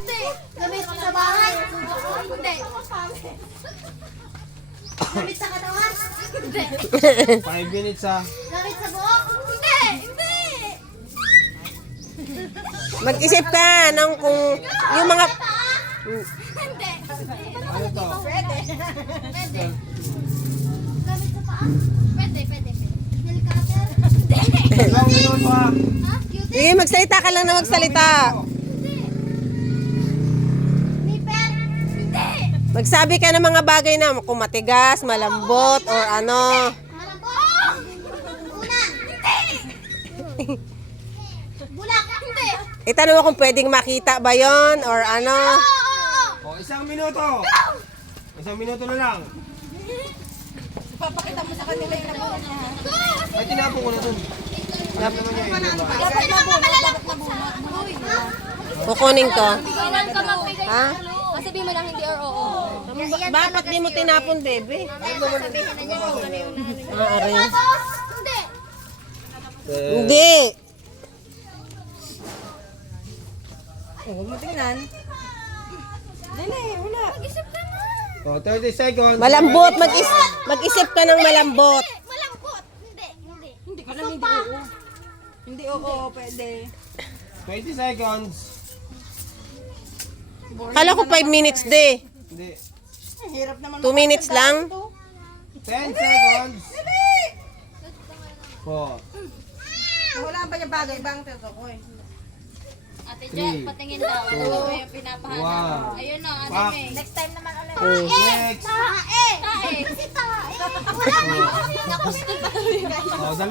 Gamit sa bahay. Hindi. Gamit sa katawan. Hindi. 5 minutes ha. Gamit sa buhok. Hindi. Hindi. Mag-isip ka ng kung yung mga... Hindi. Ano to? Pwede. Pwede. Gamit sa paa. Pwede, pwede. Nail cutter. Hindi. Ilang minuto ha? Ha? Cutie? Sige, magsalita ka lang na magsalita. Nipper. Hindi. Magsabi ka ng mga bagay na kung matigas, malambot, or ano. Malambot. Unan. Hindi. Bulak. Hindi. Itanong mo kung pwedeng makita ba yon or ano. Oo. O, 1 minuto. 1 minuto na lang. Papakita mo sa kanila yung nabuo niya. Ay, tinapo ko na dun. Alam naman niya yun. Diba? Dapat na malalambot sa Kukunin ko. Kailan ka magbigay Ha? Sabihin mo lang hindi or oo. Bakit di mo tinapon, bebe? Sabihin na niya kung ano yung Maaari. Hindi. Hindi. Huwag mo tingnan. Dali, wala. Mag-isip ka na. O, 30 seconds. Malambot. Mag-isip ka ng malambot. Malambot. Hindi. Hindi. Hindi ka lang, hindi oo. Hindi oo, pwede. 20 seconds. Kala ko 5 minutes de. Hindi. Hirap naman. 2 minutes lang. 10 seconds. 4. Wala ba yung bagay bang teto ko eh? Ate Three, Jack, patingin daw. Ano ba yung pinapahanap? One. Ayun na, ano Pak. eh. Next time naman ulit. Next. Tae! Tae! Kasi tae! Wala na. Nakustin pa kami guys. O, 2